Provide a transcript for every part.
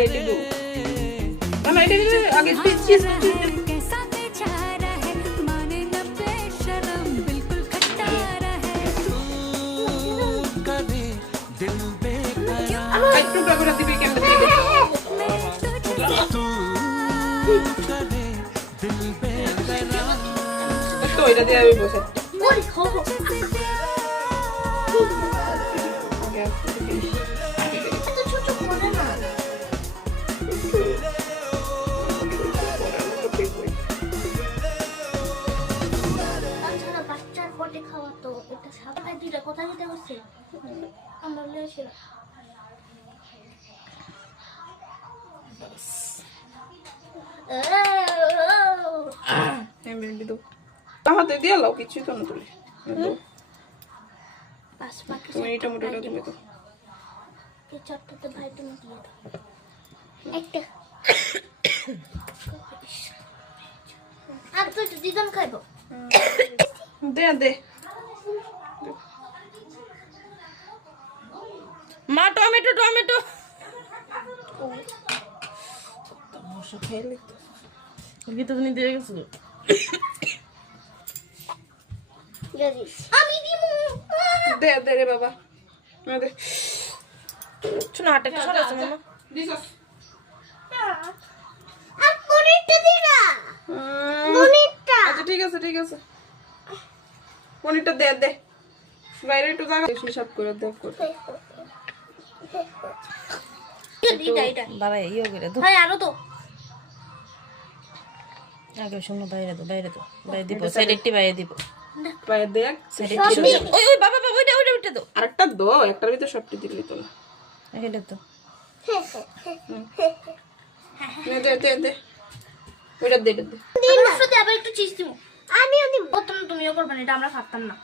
এটা দাও না এটা দিলে আগে চিজ একটু করে দিবি কেমন তো এটা দিয়ে আমি বসে ওই খাবো এত ছোট করে না তাছাড়া বাচ্চার পটে খাওয়া তো এটা সাবাই দিলে কোথায় দিতে হচ্ছে আমরা লেছিল হাতে দিয়ে লাও কিছুই তো না তুলে পাঁচ পাকে তুমি এই টমেটোটা দিবে তো এই চারটাতে ভাই তুমি দিয়ে দাও একটা আর তুই তো দিদান খাইবো দে দে মা টমেটো টমেটো মশা খেলে গীতা তুমি দিয়ে গেছো আমি দিমু দে দে রে বাবা দে শোনো হাটে একটু সরাইছো মামা দিছস আর পনিরটা দি না পনিরটা আচ্ছা ঠিক আছে পনিরটা দে দে বাইরে একটু জায়গা হিসাব করে দেখ করে এটা বাবা ইয়ে করে দো ভাই আরো তো আগে শোনো বাইরে দিব সাইড একটি বাইরে দিব বাইরে দেখ সাইড একটি ওই বাবা ওইটা দো আরেকটা দো একটার ভিতর সবটি দিলি তো না এটা তো দে ওইটা দে দে আমার সাথে আবার একটু চিজ দিমু আমিও দিমু তুমিও করবে না এটা আমরা খাতাম না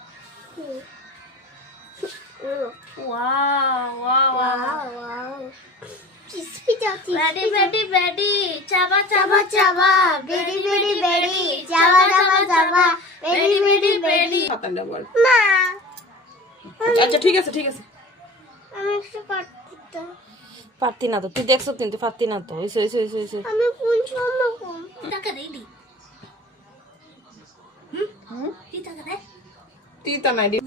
ওয়াও বেডি চাবা বেডি চাবা বেডি খাতানটা বল মা আচ্ছা ঠিক আছে আমি একটু পারতে পারতি না তো তুই দেখছো কিন্তু পারতি না তো ওইসে আমি কোন সময় কোন টাকা রেডি কি টাকা রে তিতা নাই দি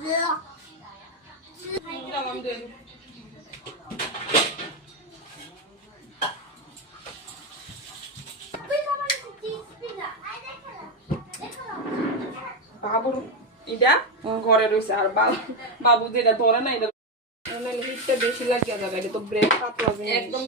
বাবুর এটা ঘরে রয়েছে আর বাবু যেটা ধরে না এটা হিটটা বেশি লাগিয়ে যাবে এটা তো ব্রেক পাতলা একদম